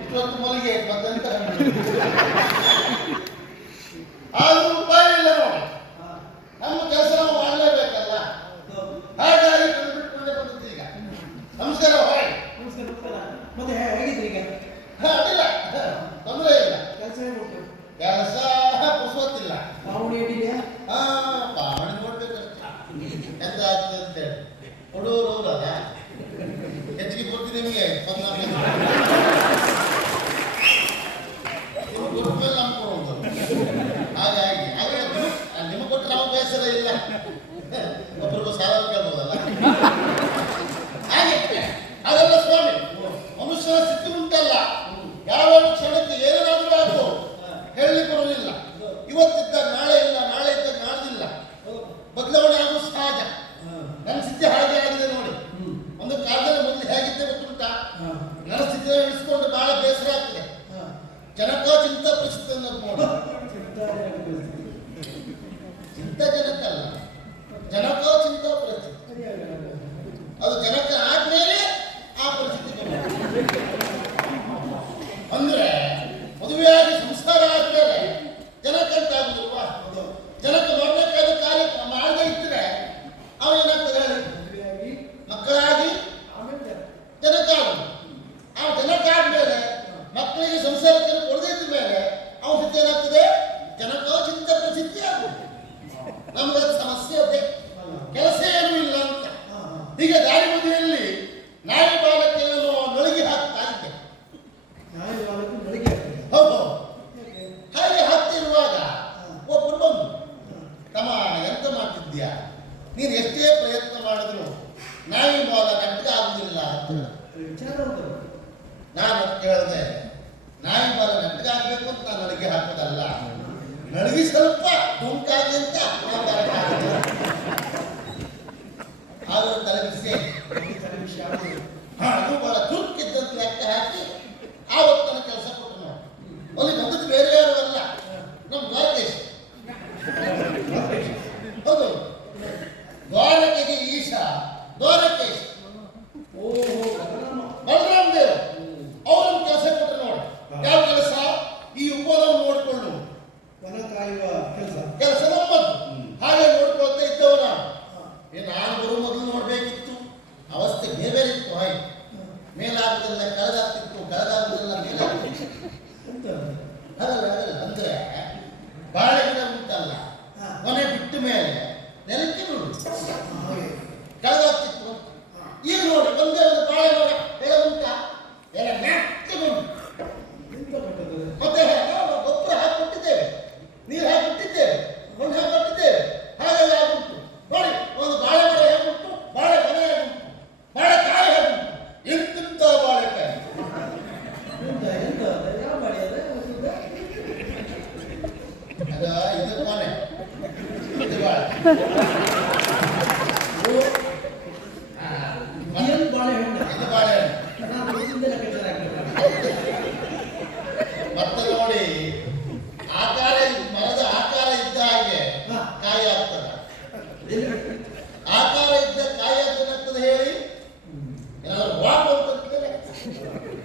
ಇಷ್ಟೊತ್ತು ಮಲ್ಲಿಗೆ ಮತ್ತೆ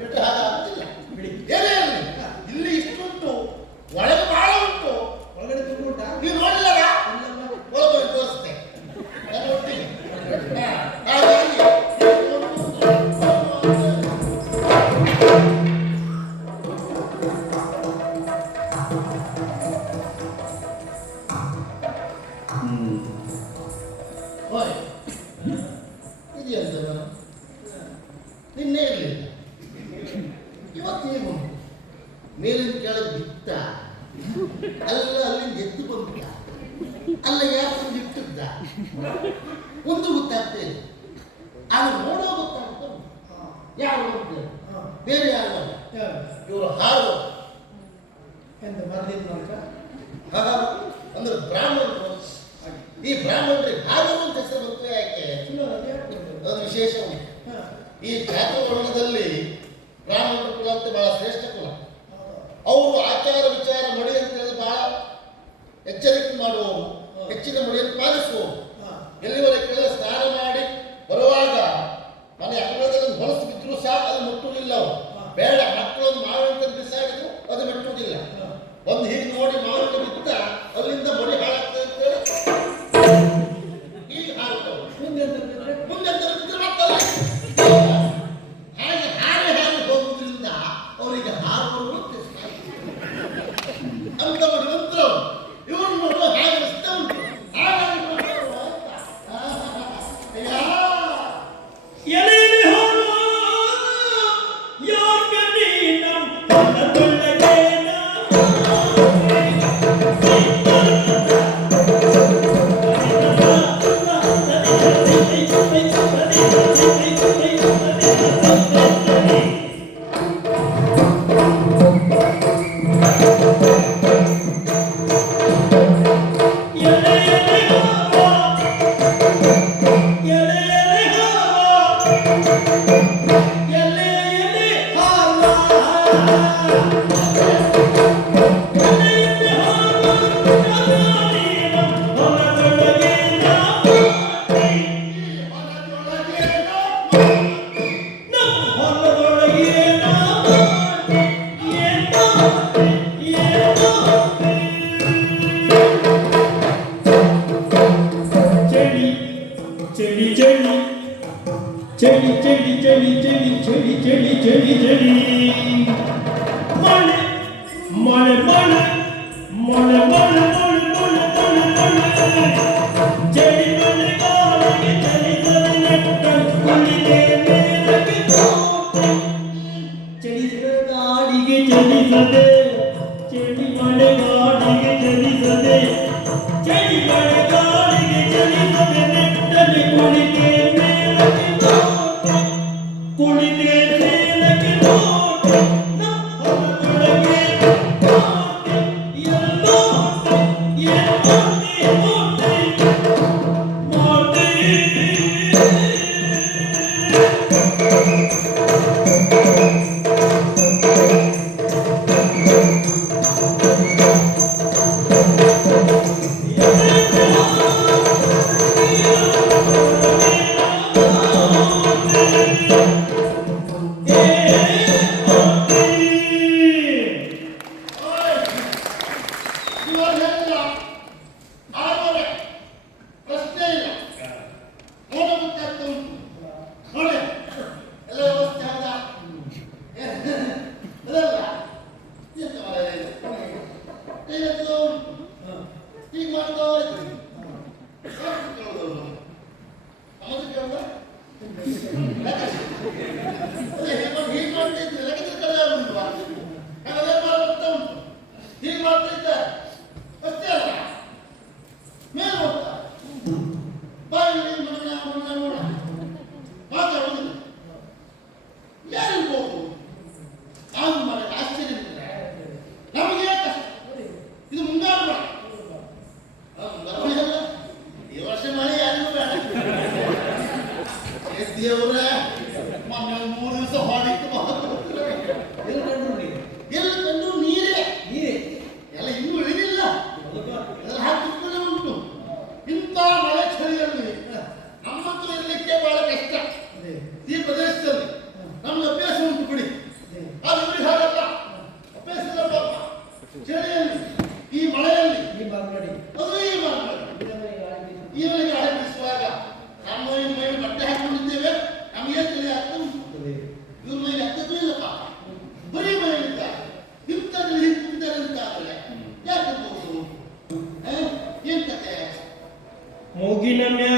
ಹಾಗಾಗುವುದಿಲ್ಲ ಏನೇ ಬೇರೆ ಯಾರು ಇವರು ಹಾರು. ಎಂದು ಮರದಿದ್ದು ಅಂತ ಅಂದ್ರೆ ಬ್ರಾಹ್ಮಣರು. ಈ ಬ್ರಾಹ್ಮಣರಿಗೆ ಹಾರು ಅಂತ ಹೆಸರು ಬಂತು ಯಾಕೆ? ಅದು ವಿಶೇಷ ಈ ಜಾತಿ ವರ್ಣದಲ್ಲಿ ಬ್ರಾಹ್ಮಣರ ಕುಲ ಅಂತ ಬಹಳ ಶ್ರೇಷ್ಠ ಕುಲ. ಅವರು ಆಚಾರ ವಿಚಾರ ಮಡಿ ಅಂತ ಹೇಳಿದ್ರೆ ಬಹಳ ಎಚ್ಚರಿಕೆ ಮಾಡುವವರು. ಹೆಚ್ಚಿನ ಮಡಿಯನ್ನು ಪಾಲಿಸುವವರು. ಎಲ್ಲಿವರೆಗೆಲ್ಲ ಸ್ನಾನ ಮಾಡಿ ಬರುವಾಗ ಮನೆ ಅಂಗಳದಲ್ಲಿ ಹೊಲಸು ಬಿದ್ದರೂ ಸಹ ಅದು ಮುಟ್ಟುವುದಿಲ್ಲ ಅವರು. ಬೇಡ ಮಕ್ಕಳೊಂದು ಮಾವಿನ ಬಿಸಾಡಿದ್ರು ಅದು ಮೆಟ್ಟುವುದಿಲ್ಲ ಒಂದು ಹೀಗೆ ನೋಡಿ ಮಾವಿನ ಬಿತ್ತ ಅಲ್ಲಿಂದ ಮಡಿ ಹಾಳಾಗ್ತದೆ ಅಂತ ಹೇಳಿ Thank you. चली सदे Yeah.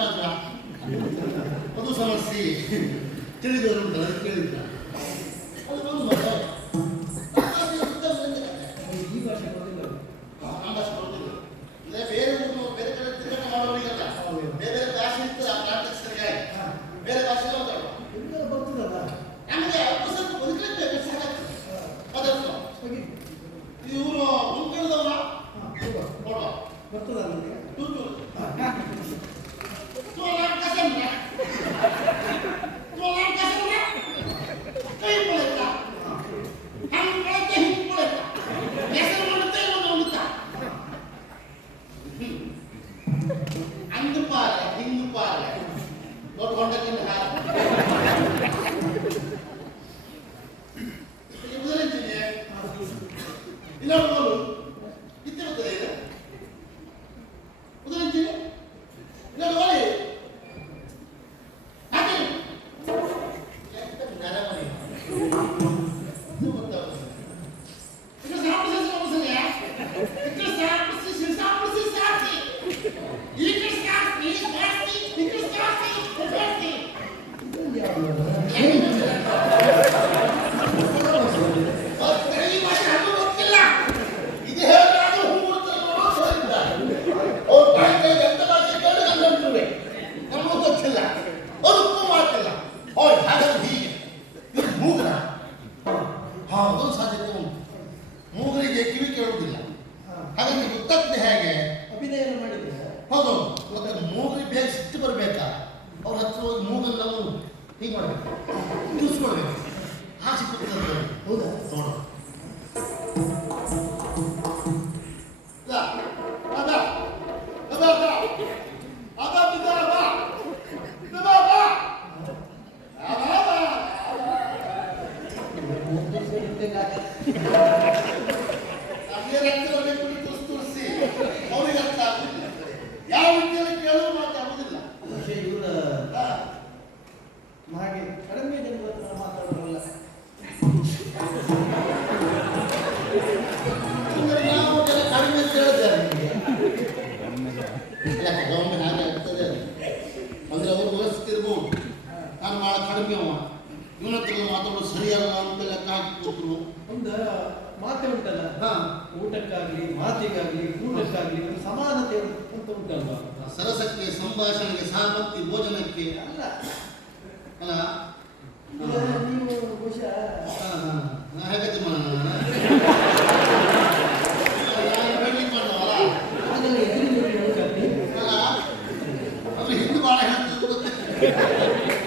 ಹೇಳಿದ್ರ ಅದು ಸಮಸ್ಯೆ ತಿಳಿದವರು ಅಂತ ಕೇಳಿದ್ರ Not what I can have. இருந்து பாடகாத்து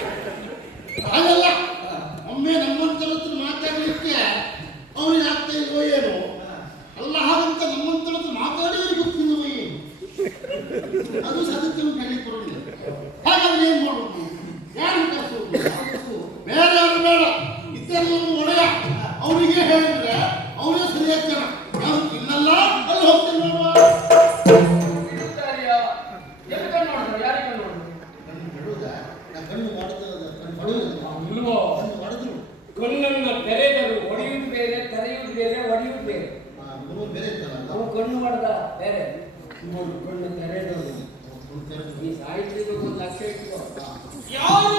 有你们的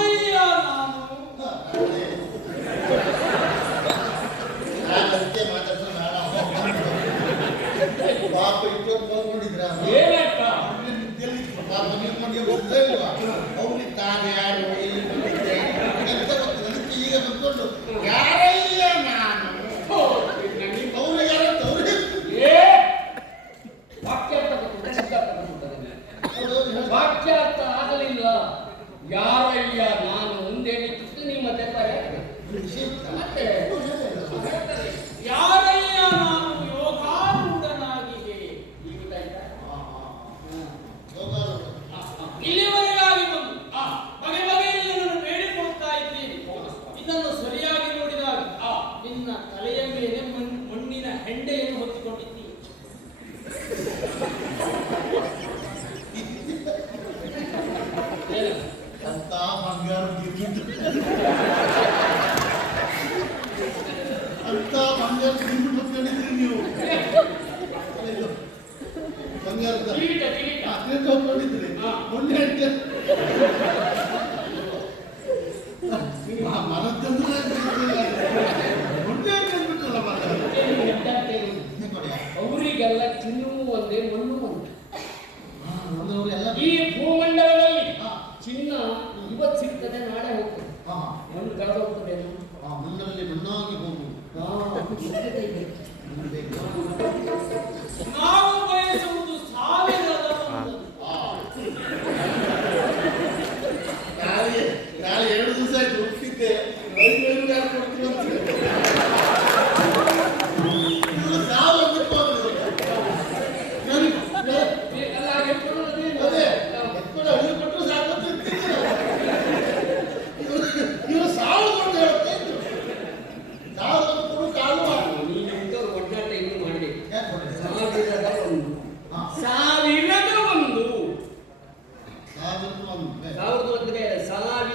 Ne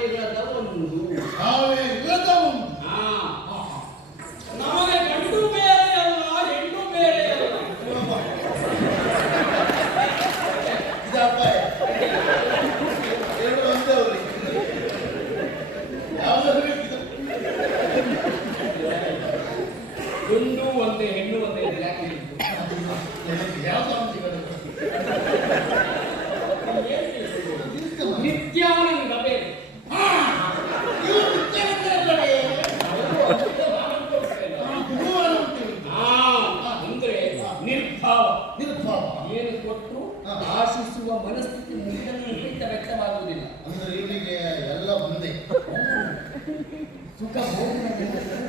grandão उनका भोग न मिले